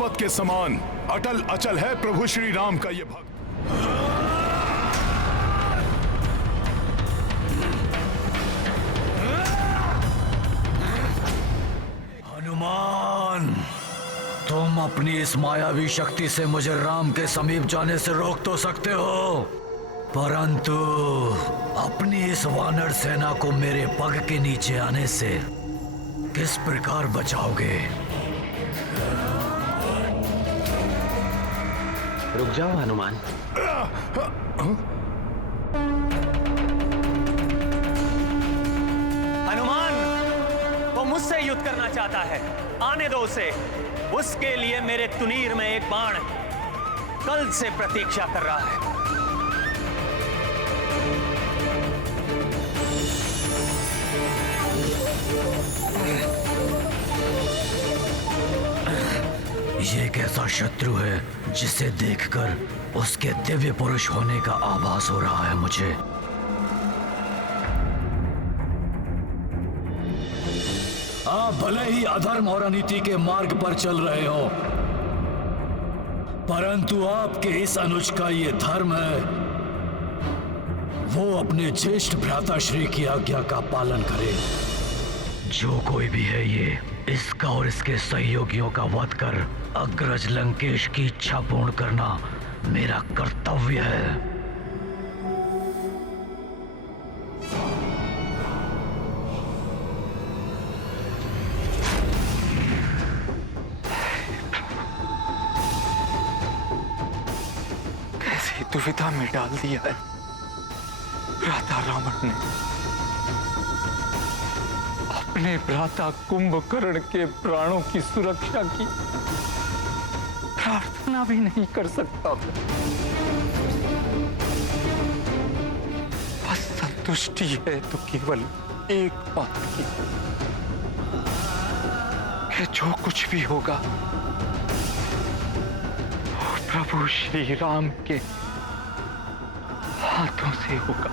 पर्वत के समान अटल अचल है प्रभु श्री राम का ये भक्त। हनुमान, तुम अपनी इस मायावी शक्ति से मुझे राम के समीप जाने से रोक तो सकते हो, परंतु अपनी इस वानर सेना को मेरे पग के नीचे आने से किस प्रकार बचाओगे? रुक जाओ हनुमान। हनुमान, वो मुझसे युद्ध करना चाहता है, आने दो उसे। उसके लिए मेरे तुनीर में एक बाण कल से प्रतीक्षा कर रहा है। ये एक ऐसा शत्रु है जिसे देखकर उसके दिव्य पुरुष होने का आभास हो रहा है मुझे। आप भले ही अधर्म और अनीति के मार्ग पर चल रहे हो, परंतु आपके इस अनुज का ये धर्म है, वो अपने ज्येष्ठ भ्राता श्री की आज्ञा का पालन करे। जो कोई भी है ये, इसका और इसके सहयोगियों का वध कर अग्रज लंकेश की इच्छा पूर्ण करना मेरा कर्तव्य है। कैसी दुविधा में डाल दिया है भ्राता रावण ने। अपने भ्राता कुंभकर्ण के प्राणों की सुरक्षा की प्रार्थना भी नहीं कर सकता। बस संतुष्टि है तो केवल एक बात की कि जो कुछ भी होगा वो प्रभु श्री राम के हाथों से होगा।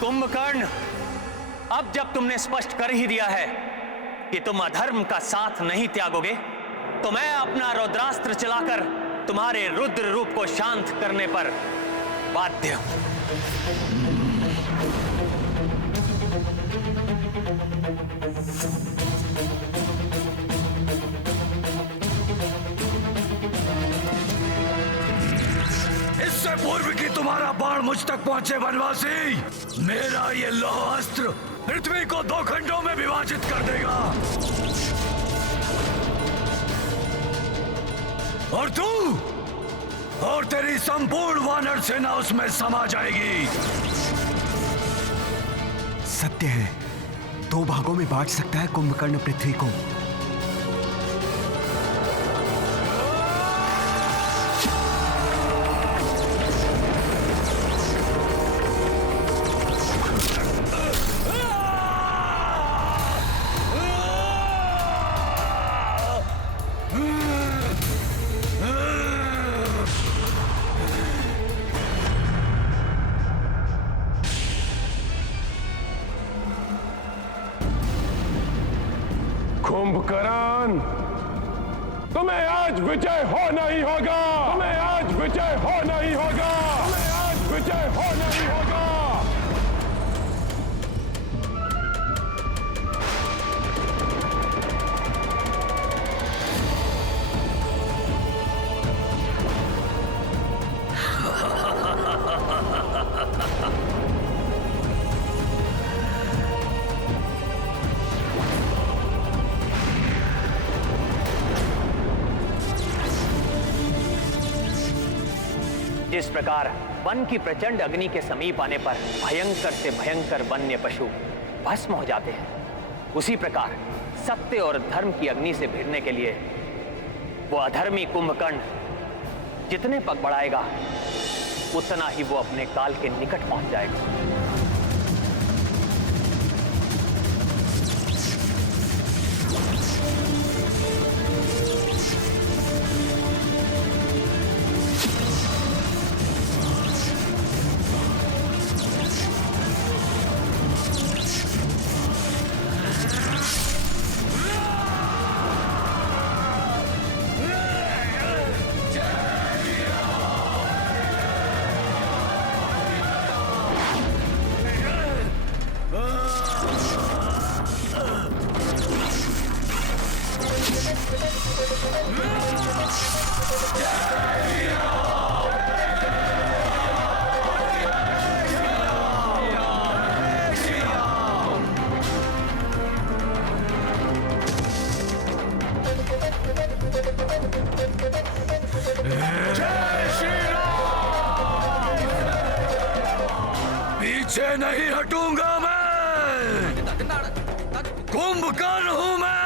कुंभकर्ण, अब जब तुमने स्पष्ट कर ही दिया है कि तुम अधर्म का साथ नहीं त्यागोगे, तो मैं अपना रुद्रास्त्र चलाकर तुम्हारे रुद्र रूप को शांत करने पर बाध्य हूं। इससे पूर्व कि तुम्हारा बाण मुझ तक पहुंचे वनवासी, मेरा ये लौह अस्त्र पृथ्वी को 2 खंडों में विभाजित कर देगा और तू और तेरी संपूर्ण वानर सेना उसमें समा जाएगी। सत्य है, 2 भागों में बांट सकता है कुंभकर्ण पृथ्वी को। कुंभकर्ण, तुम्हें आज विजय होना ही होगा। तुम्हें आज विजय होना ही होगा। तुम्हें आज विजय होना ही होगा। जिस प्रकार वन की प्रचंड अग्नि के समीप आने पर भयंकर से भयंकर वन्य पशु भस्म हो जाते हैं, उसी प्रकार सत्य और धर्म की अग्नि से भिड़ने के लिए वो अधर्मी कुंभकर्ण जितने पग बढ़ाएगा उतना ही वो अपने काल के निकट पहुंच जाएगा। पीछे नहीं हटूंगा मैं। कुंभकर्ण हूं मैं।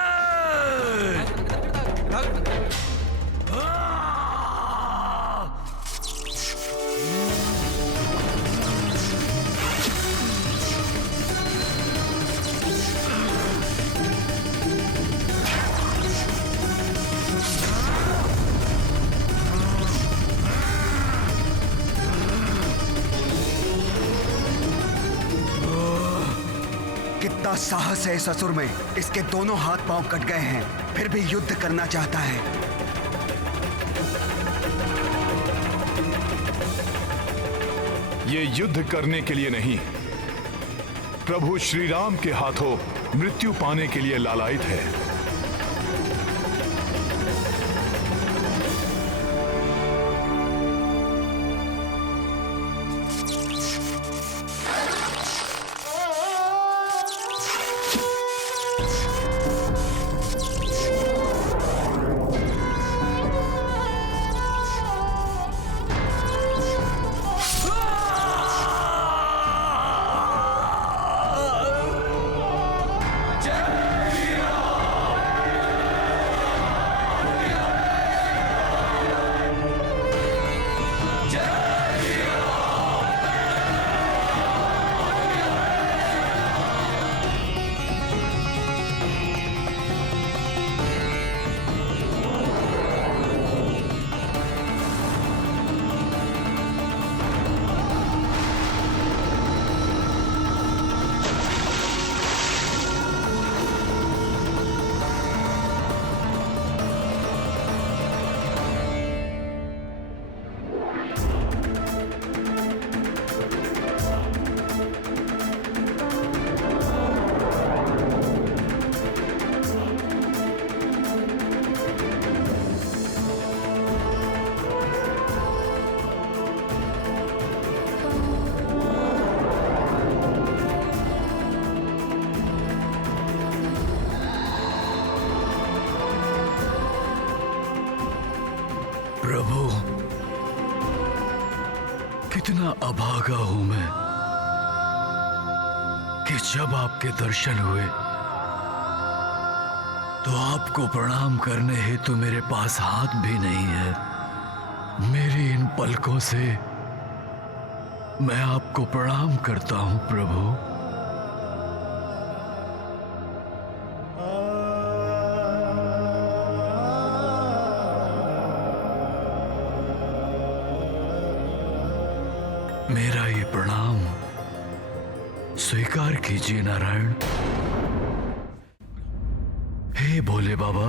कितना साहस है इस असुर में। इसके दोनों हाथ पांव कट गए हैं, फिर भी युद्ध करना चाहता है। ये युद्ध करने के लिए नहीं, प्रभु श्री राम के हाथों मृत्यु पाने के लिए लालायित है। प्रभु, कितना अभागा हूं मैं कि जब आपके दर्शन हुए तो आपको प्रणाम करने हेतु मेरे पास हाथ भी नहीं है। मेरी इन पलकों से मैं आपको प्रणाम करता हूं प्रभु। मेरा ये प्रणाम स्वीकार कीजिए नारायण। हे भोले बाबा,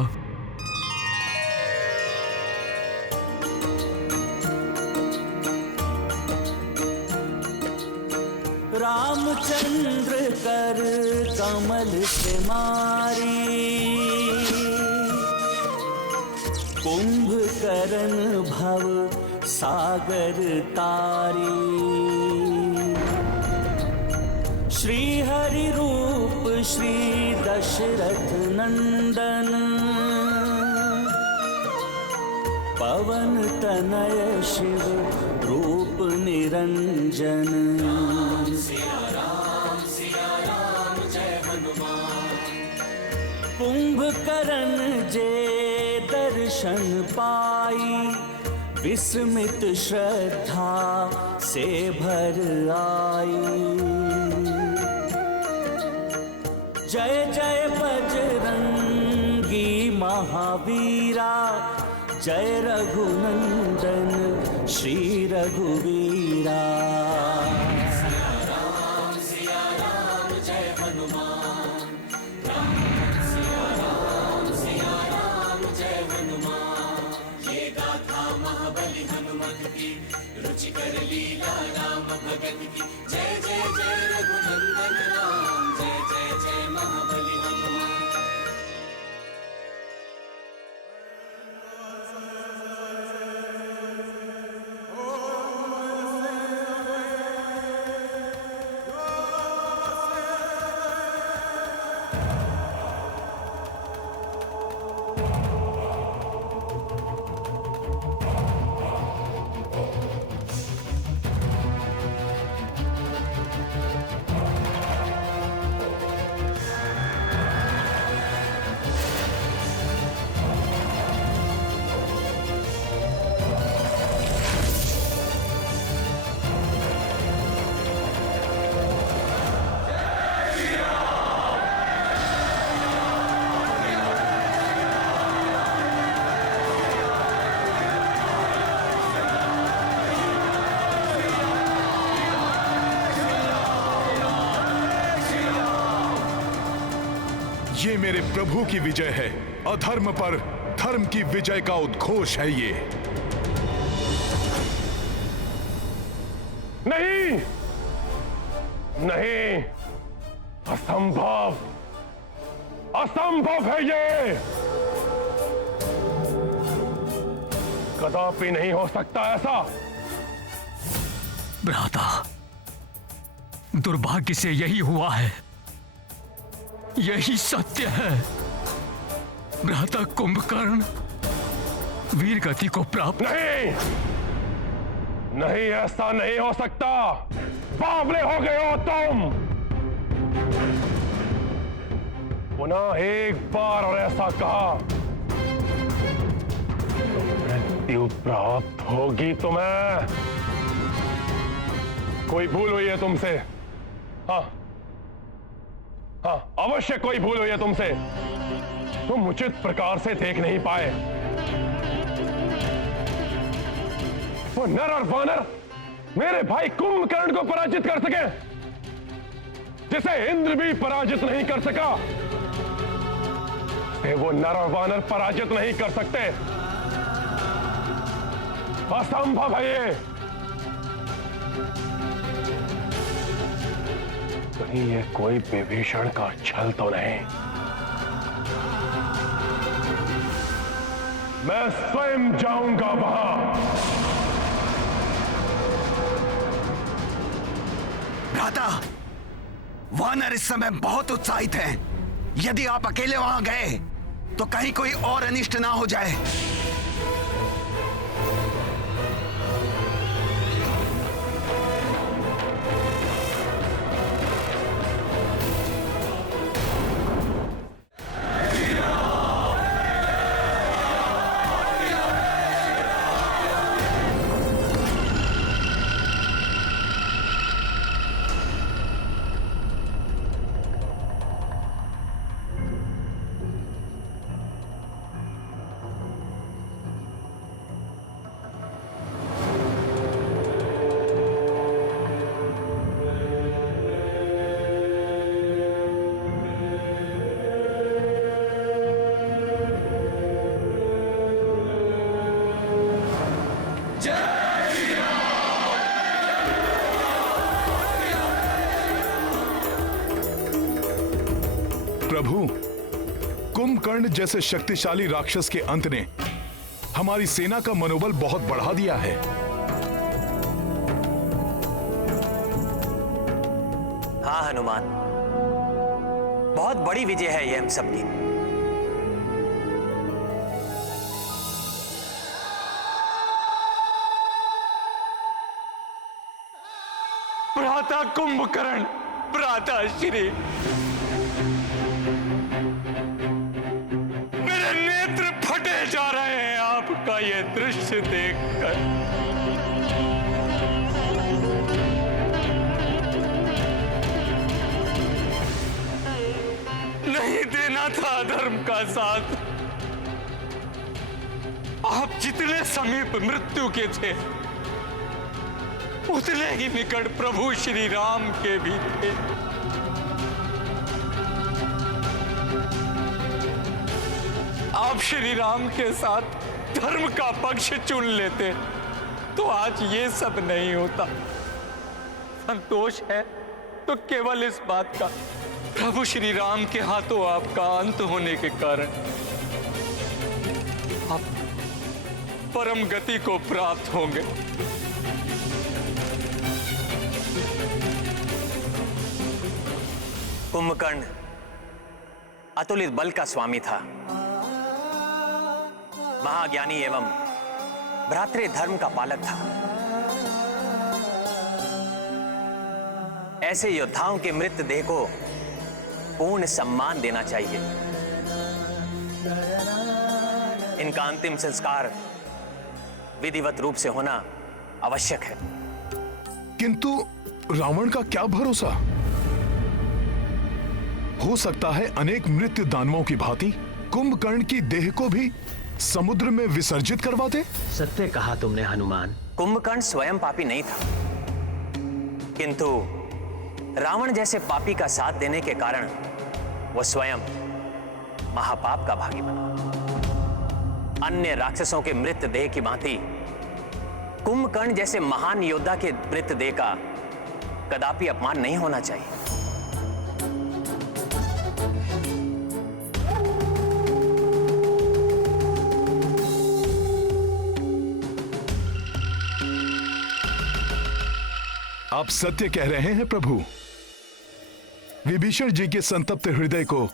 रामचंद्र कर कमल से मारी, कुंभकर्ण भव सागर तारी। श्री हरि रूप श्री दशरथ नंदन, पवन तनय शिव रूप निरंजन। कुंभकर्ण जे दर्शन पाई, विस्मित श्रद्धा से भर आई। जय जय बजरंगी महावीरा, जय रघुनंदन श्री रघुवीरा। ये मेरे प्रभु की विजय है। अधर्म पर धर्म की विजय का उद्घोष है ये। नहीं, नहीं, असंभव, असंभव है ये। कदापि नहीं हो सकता ऐसा। भ्राता, दुर्भाग्य से यही हुआ है, यही सत्य है। भ्राता कुंभकर्ण वीर गति को प्राप्त। नहीं, नहीं, ऐसा नहीं हो सकता। बावले हो गए हो तुम। पुनः एक बार और ऐसा कहा तो मृत्यु प्राप्त होगी तुम्हें। कोई भूल हुई है तुमसे? हाँ, हाँ, अवश्य कोई भूल हुई है तुमसे। तुम उचित प्रकार से देख नहीं पाए। वो नर और वानर मेरे भाई कुंभकर्ण को पराजित कर सके, जिसे इंद्र भी पराजित नहीं कर सका, वो नर और वानर पराजित नहीं कर सकते। असंभव है ये। कहीं ये कोई विभीषण का छल तो नहीं? मैं स्वयं जाऊंगा वहां। भ्राता, वानर इस समय बहुत उत्साहित हैं। यदि आप अकेले वहां गए तो कहीं कोई और अनिष्ट ना हो जाए। प्रभु, कुंभकर्ण जैसे शक्तिशाली राक्षस के अंत ने हमारी सेना का मनोबल बहुत बढ़ा दिया है। हाँ हनुमान, बहुत बड़ी विजय है ये हम सबकी। भ्राता कुंभकर्ण, भ्राता श्री, मेरे नेत्र फटे जा रहे हैं आपका ये दृश्य देखकर। नहीं देना था धर्म का साथ। आप जितने समीप मृत्यु के थे, उतने ही निकट प्रभु श्री राम के भी थे। आप श्री राम के साथ धर्म का पक्ष चुन लेते तो आज ये सब नहीं होता। संतोष है तो केवल इस बात का, प्रभु श्री राम के हाथों आपका अंत होने के कारण आप परम गति को प्राप्त होंगे। कुंभकर्ण अतुलित बल का स्वामी था, महाज्ञानी एवं भ्रातृ धर्म का पालक था। ऐसे योद्धाओं के मृत देह को पूर्ण सम्मान देना चाहिए। इनका अंतिम संस्कार विधिवत रूप से होना आवश्यक है। किंतु रावण का क्या भरोसा? हो सकता है अनेक मृत्यु दानवों की भांति कुंभकर्ण की देह को भी समुद्र में विसर्जित करवा दे। सत्य कहा तुमने हनुमान। कुंभकर्ण स्वयं पापी नहीं था, किंतु रावण जैसे पापी का साथ देने के कारण वो स्वयं महापाप का भागी बना। अन्य राक्षसों के मृत देह की भांति कुंभकर्ण जैसे महान योद्धा के मृत देह का कदापि अपमान नहीं होना चाहिए। आप सत्य कह रहे हैं प्रभु। विभीषण जी के संतप्त हृदय को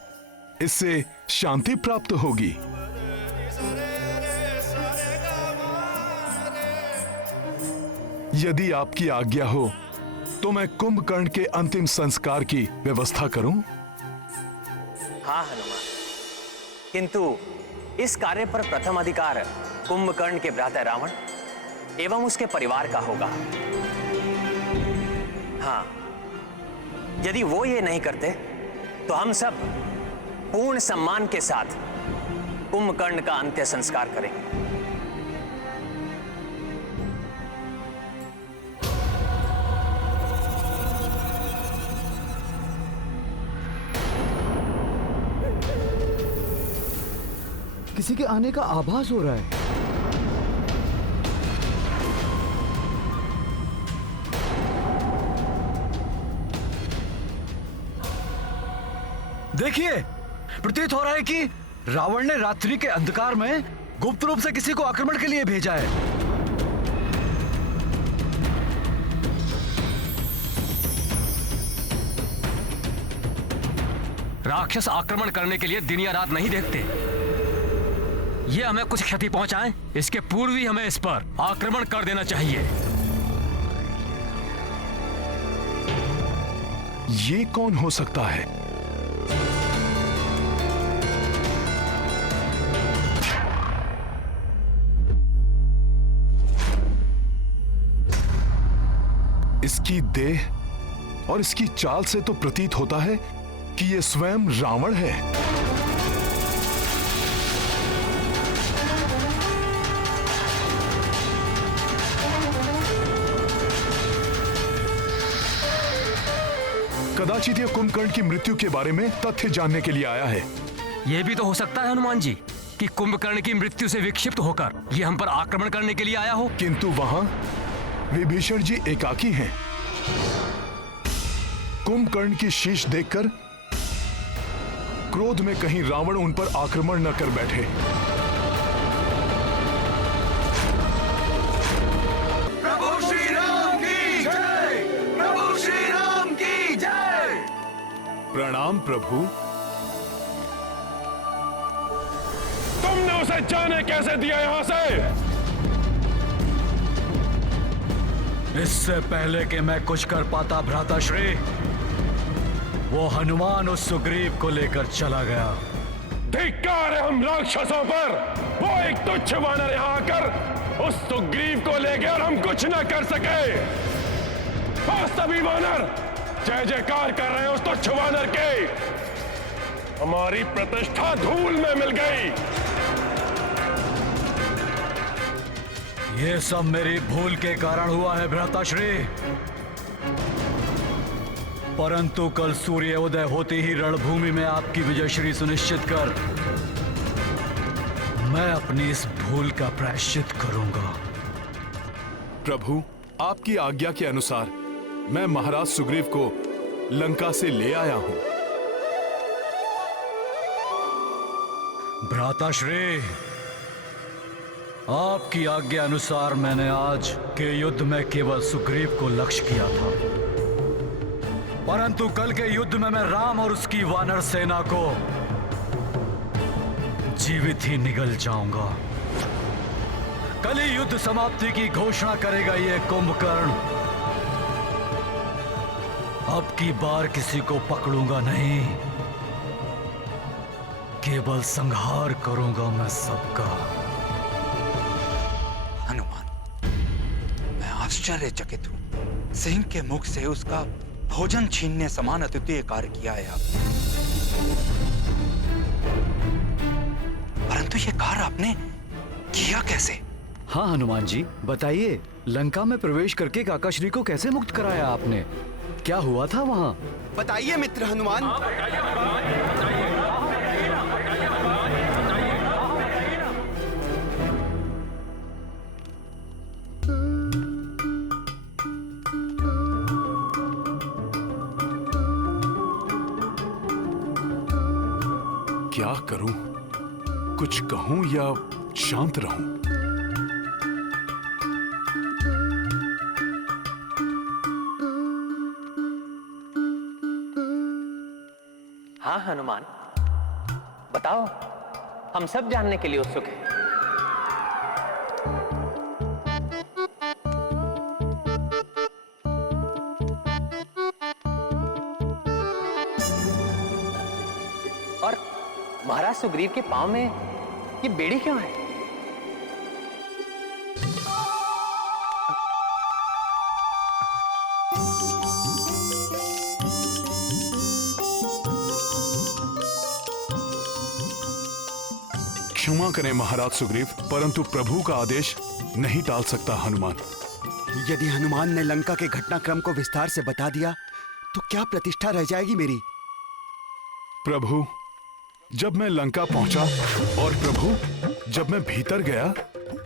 इससे शांति प्राप्त होगी। यदि आपकी आज्ञा हो तो मैं कुंभकर्ण के अंतिम संस्कार की व्यवस्था करूं? हाँ हनुमान, किंतु इस कार्य पर प्रथम अधिकार कुंभकर्ण के भ्राता रावण एवं उसके परिवार का होगा। हाँ, यदि वो ये नहीं करते तो हम सब पूर्ण सम्मान के साथ कुंभकर्ण का अंत्य संस्कार करेंगे। किसी के आने का आभास हो रहा है। देखिए, प्रतीत हो रहा है कि रावण ने रात्रि के अंधकार में गुप्त रूप से किसी को आक्रमण के लिए भेजा है। राक्षस आक्रमण करने के लिए दिन या रात नहीं देखते। ये हमें कुछ क्षति पहुंचाएं, इसके पूर्व ही हमें इस पर आक्रमण कर देना चाहिए। ये कौन हो सकता है? इसकी देह और इसकी चाल से तो प्रतीत होता है कि यह स्वयं रावण है। कदाचित यह कुंभकर्ण की मृत्यु के बारे में तथ्य जानने के लिए आया है। यह भी तो हो सकता है हनुमान जी कि कुंभकर्ण की मृत्यु से विक्षिप्त होकर यह हम पर आक्रमण करने के लिए आया हो। किंतु वहां विभीषण जी एकाकी हैं। कुंभकर्ण की शीश देखकर क्रोध में कहीं रावण उन पर आक्रमण न कर बैठे। प्रभु श्री राम की जय! प्रभु श्री राम की जय! प्रणाम प्रभु। तुमने उसे जाने कैसे दिया यहां से? इससे पहले कि मैं कुछ कर पाता भ्राताश्री, वो हनुमान उस सुग्रीव को लेकर चला गया। धिक्कार है हम राक्षसों पर। वो एक तुच्छ वानर यहां आकर उस सुग्रीव को ले गया और हम कुछ न कर सके। बस सभी वानर जय जयकार कर रहे हैं उस तुच्छ वानर के। हमारी प्रतिष्ठा धूल में मिल गई। ये सब मेरी भूल के कारण हुआ है भ्राताश्री, परंतु कल सूर्य उदय होते ही रणभूमि में आपकी विजयश्री सुनिश्चित कर मैं अपनी इस भूल का प्रायश्चित करूंगा। प्रभु, आपकी आज्ञा के अनुसार मैं महाराज सुग्रीव को लंका से ले आया हूं। भ्राताश्री, आपकी आज्ञा अनुसार मैंने आज के युद्ध में केवल सुग्रीव को लक्ष्य किया था, परंतु कल के युद्ध में मैं राम और उसकी वानर सेना को जीवित ही निगल जाऊंगा। कल ही युद्ध समाप्ति की घोषणा करेगा ये कुंभकर्ण। अब की बार किसी को पकड़ूंगा नहीं, केवल संहार करूंगा मैं सबका। हनुमान, मैं आश्चर्यचकित हूं। सिंह के मुख से उसका भोजन छीनने समान अद्वितीय कार्य किया है आपने, परंतु ये कार्य आपने किया कैसे? हाँ हनुमान जी, बताइए, लंका में प्रवेश करके काकाश्री को कैसे मुक्त कराया आपने? क्या हुआ था वहाँ? बताइए मित्र हनुमान। क्या करूं? कुछ कहूं या शांत रहूं? हाँ हनुमान, बताओ, हम सब जानने के लिए उत्सुक हैं। और महाराज सुग्रीव के पांव में ये बेड़ी क्यों है? क्षमा करें महाराज सुग्रीव, परंतु प्रभु का आदेश नहीं टाल सकता हनुमान। यदि हनुमान ने लंका के घटनाक्रम को विस्तार से बता दिया तो क्या प्रतिष्ठा रह जाएगी मेरी? प्रभु, जब मैं लंका पहुंचा और प्रभु जब मैं भीतर गया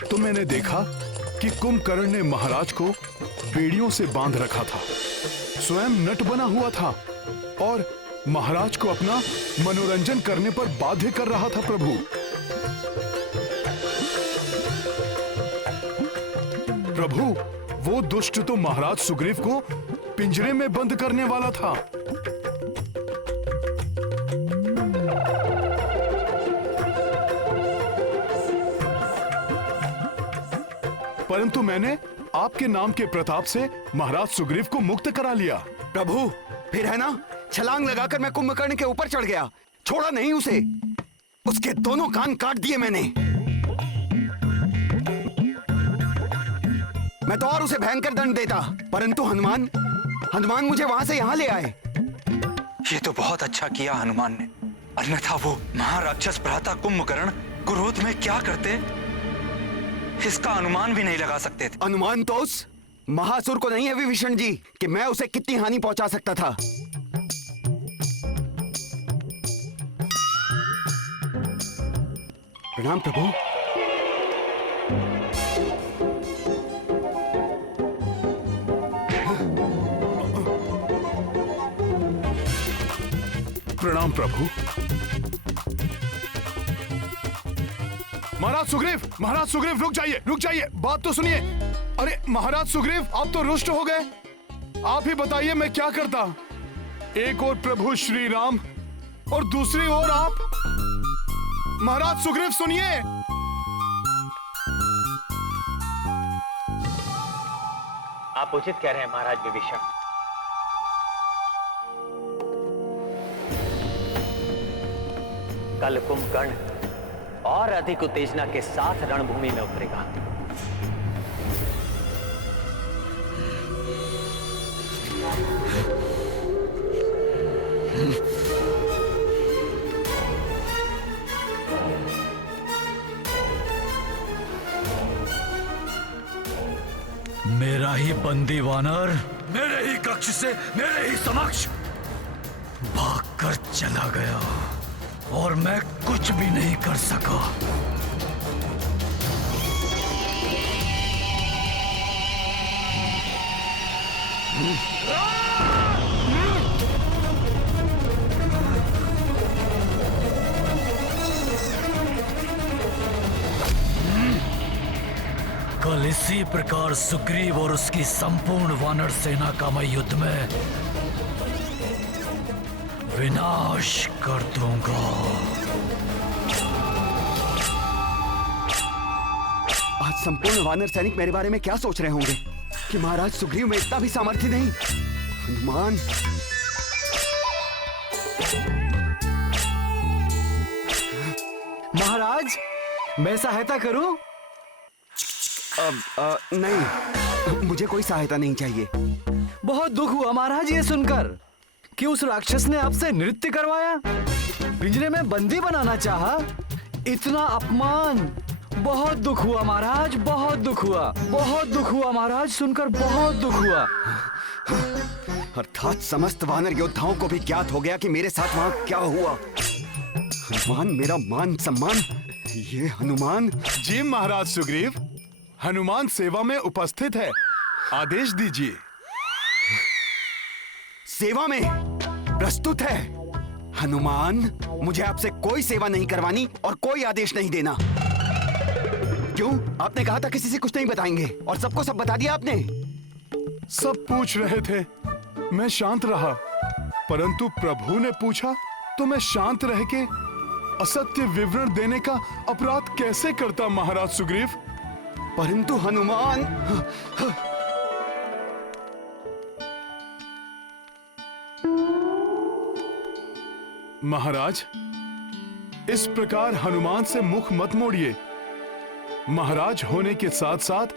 तो मैंने देखा कि कुंभकर्ण ने महाराज को बेड़ियों से बांध रखा था, स्वयं नट बना हुआ था और महाराज को अपना मनोरंजन करने पर बाध्य कर रहा था। प्रभु, प्रभु, वो दुष्ट तो महाराज सुग्रीव को पिंजरे में बंद करने वाला था। परंतु मैंने आपके नाम के प्रताप से महाराज सुग्रीव को मुक्त करा लिया। प्रभु, फिर है ना, छलांग लगाकर मैं कुंभकर्ण के ऊपर चढ़ गया, छोड़ा नहीं उसे। उसके दोनों कान काट दिए मैंने। मैं तो और उसे भयंकर दंड देता, परंतु हनुमान मुझे वहां से यहां ले आए। ये तो बहुत अच्छा किया हनुमान ने, अन्यथा वो महाराक्षस भ्राता कुंभकर्ण क्रोध में क्या करते इसका अनुमान भी नहीं लगा सकते थे। अनुमान तो उस महासुर को नहीं है विभीषण जी कि मैं उसे कितनी हानि पहुंचा सकता था। प्रणाम प्रभु। प्रणाम प्रभु। महाराज सुग्रीव रुक जाइए, बात तो सुनिए। अरे महाराज सुग्रीव, आप तो रुष्ट हो गए। आप ही बताइए मैं क्या करता। एक और प्रभु श्री राम और दूसरी ओर आप। महाराज सुग्रीव सुनिए। आप उचित कह रहे हैं महाराज विभीषण। कल कुंभकर्ण और अधिक उत्तेजना के साथ रणभूमि में उतरेगा। मेरा ही बंदी वानर मेरे ही कक्ष से मेरे ही समक्ष भागकर चला गया और मैं कुछ भी नहीं कर सका। कल इसी प्रकार सुग्रीव और उसकी संपूर्ण वानर सेना का मैं युद्ध में विनाश कर दूंगा। आज संपूर्ण वानर सैनिक मेरे बारे में क्या सोच रहे होंगे कि महाराज सुग्रीव में इतना भी सामर्थ्य नहीं। हनुमान, महाराज, मैं सहायता करूं? नहीं, मुझे कोई सहायता नहीं चाहिए। बहुत दुख हुआ महाराज ये सुनकर कि उस राक्षस ने आपसे नृत्य करवाया, पिंजरे में बंदी बनाना चाहा। इतना अपमान, बहुत दुख हुआ महाराज, बहुत दुख हुआ, बहुत दुख हुआ महाराज, सुनकर बहुत दुख हुआ। अर्थात समस्त वानर योद्धाओं को भी ज्ञात हो गया कि मेरे साथ वहां क्या हुआ। हनुमान, मेरा मान सम्मान, ये हनुमान। जी महाराज सुग्रीव, हनुमान सेवा में उपस्थित है, आदेश दीजिए। सेवा में प्रस्तुत है? हनुमान, मुझे आपसे कोई सेवा नहीं करवानी और कोई आदेश नहीं देना। क्यों? आपने कहा था किसी से कुछ नहीं बताएंगे और सबको सब बता दिया आपने। सब पूछ रहे थे, मैं शांत रहा, परंतु प्रभु ने पूछा तो मैं शांत रह के असत्य विवरण देने का अपराध कैसे करता महाराज सुग्रीव? परंतु हनुमान, महाराज, इस प्रकार हनुमान से मुख मत मोड़िए। महाराज होने के साथ साथ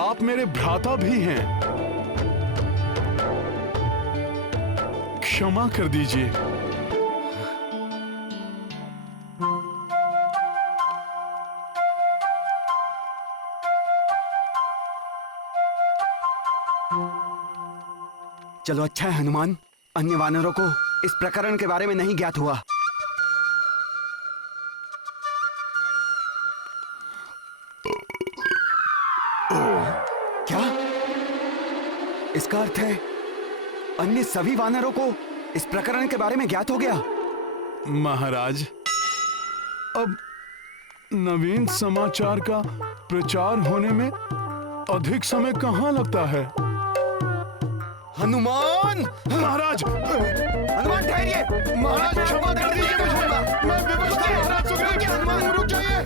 आप मेरे भ्राता भी हैं। क्षमा कर दीजिए। चलो अच्छा है हनुमान, अन्य वानरों को इस प्रकरण के बारे में नहीं ज्ञात हुआ। क्या? इसका अर्थ है अन्य सभी वानरों को इस प्रकरण के बारे में ज्ञात हो गया। महाराज, अब नवीन समाचार का प्रचार होने में अधिक समय कहां लगता है? हनुमान! महाराज! हनुमान ठहरिए! महाराज क्षमा कर दीजिए मुझे, मैं विवश था। महाराज सुग्रीव, हनुमान रुक जाइए।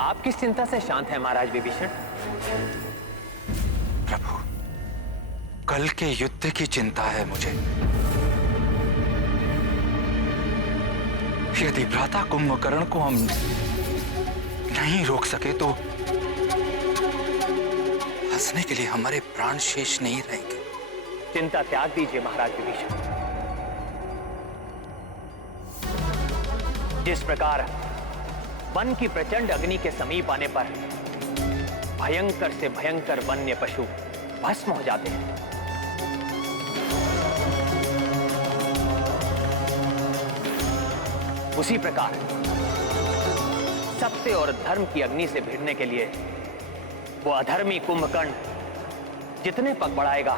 आप किस चिंता से शांत हैं महाराज विभीषण? प्रभु, कल के युद्ध की चिंता है मुझे। यदि भ्राता कुंभकर्ण को हम नहीं रोक सके तो हंसने के लिए हमारे प्राण शेष नहीं रहेंगे। चिंता त्याग दीजिए महाराज विभीषण। जिस प्रकार वन की प्रचंड अग्नि के समीप आने पर भयंकर से भयंकर वन्य पशु भस्म हो जाते हैं, उसी प्रकार सत्य और धर्म की अग्नि से भिड़ने के लिए वो अधर्मी कुंभकर्ण जितने पग बढ़ाएगा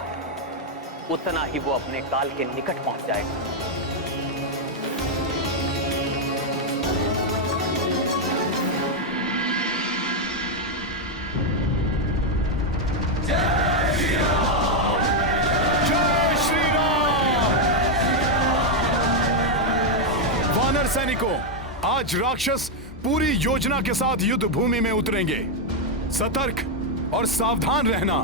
उतना ही वो अपने काल के निकट पहुंच जाएगा। सैनिकों, आज राक्षस पूरी योजना के साथ युद्ध भूमि में उतरेंगे। सतर्क और सावधान रहना।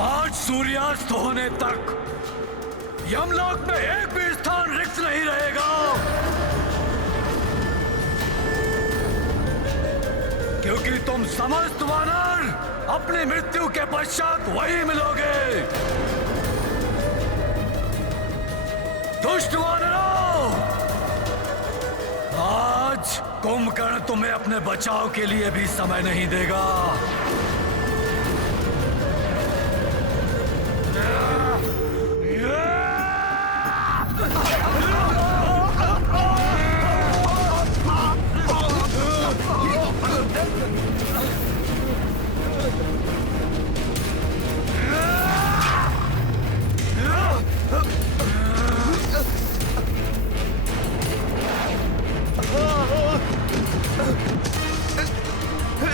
आज सूर्यास्त होने तक यमलोक में एक भी स्थान रिक्त नहीं रहेगा, क्योंकि तुम समस्त वानर अपनी मृत्यु के पश्चात वही मिलोगे। दुष्ट वानरों, आज कुंभकर्ण तुम्हें अपने बचाव के लिए भी समय नहीं देगा।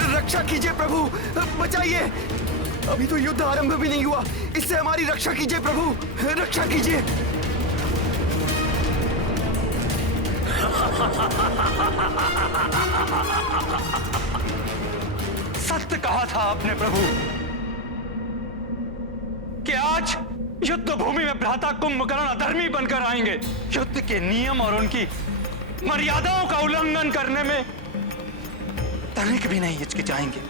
रक्षा कीजिए प्रभु, बचाइए। अभी तो युद्ध आरंभ भी नहीं हुआ, इससे हमारी रक्षा कीजिए प्रभु, रक्षा कीजिए। सत्य कहा था आपने प्रभु कि आज युद्ध भूमि में भ्राता कुंभकर्ण अधर्मी बनकर आएंगे। युद्ध के नियम और उनकी मर्यादाओं का उल्लंघन करने में तनिक भी नहीं हिचकिचाएंगे।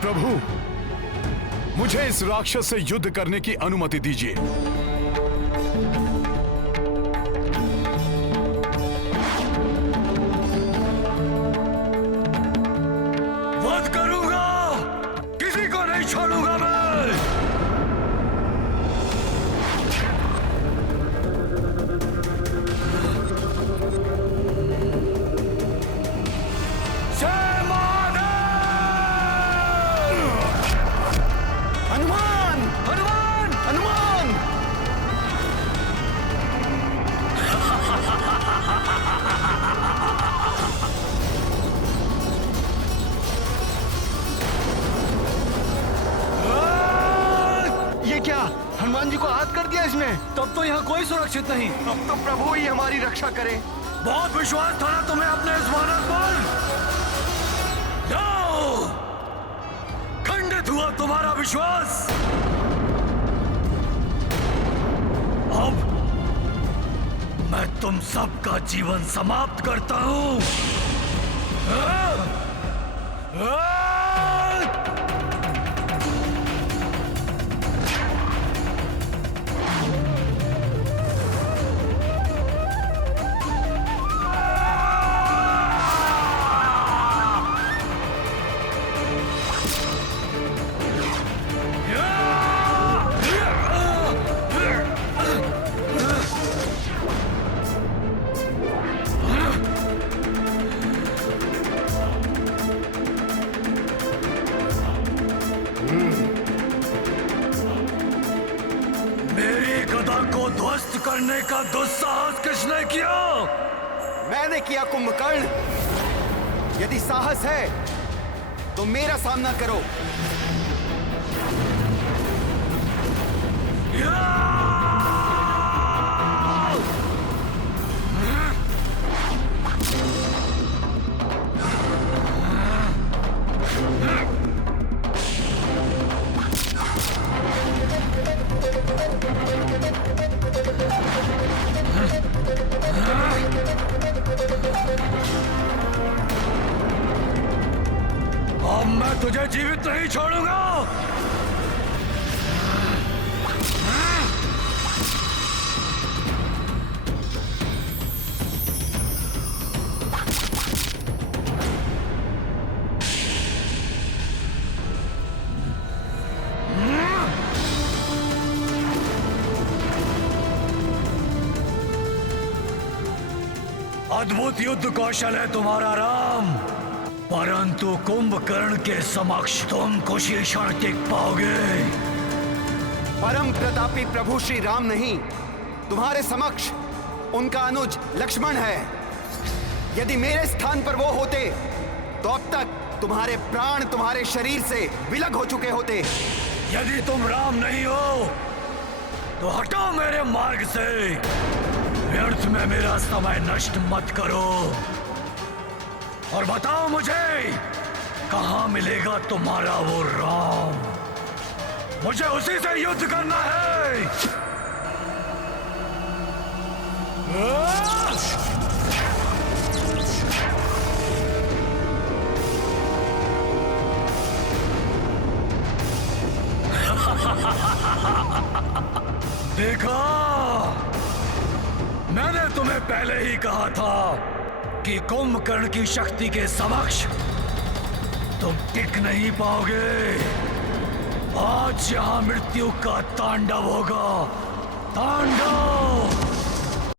प्रभु, मुझे इस राक्षस से युद्ध करने की अनुमति दीजिए। वध करूंगा, किसी को नहीं छोड़ूंगा मैं। हनुमान! हनुमान! हनुमान! ये क्या, हनुमान जी को हाथ कर दिया इसने? तब तो यहाँ कोई सुरक्षित नहीं। अब तो प्रभु ही हमारी रक्षा करे। बहुत विश्वास था ना तुम्हें अपने इस वानर पर। जाओ, खंडित हुआ तुम्हारा विश्वास। अब मैं तुम सबका जीवन समाप्त करता हूं। ध्वस्त करने का दुस्साहस किसने किया? मैंने किया कुंभकर्ण। यदि साहस है तो मेरा सामना करो। अब मैं तुझे जीवित नहीं छोड़ूंगा। अद्भुत युद्ध कौशल है तुम्हारा राम, परंतु कुंभकर्ण के समक्ष तुम कुछ ही क्षण टिक पाओगे। परम प्रतापी प्रभु श्री राम नहीं, तुम्हारे समक्ष उनका अनुज लक्ष्मण है। यदि मेरे स्थान पर वो होते तो अब तक तुम्हारे प्राण तुम्हारे शरीर से विलग हो चुके होते। यदि तुम राम नहीं हो तो हटो मेरे मार्ग से। व्यर्थ में मेरा समय नष्ट मत करो और बताओ मुझे कहां मिलेगा तुम्हारा वो राम। मुझे उसी से युद्ध करना है। देखा, मैंने तुम्हें पहले ही कहा था कि कुंभकर्ण की शक्ति के समक्ष तुम टिक नहीं पाओगे। आज यहां मृत्यु का तांडव होगा। तांडव।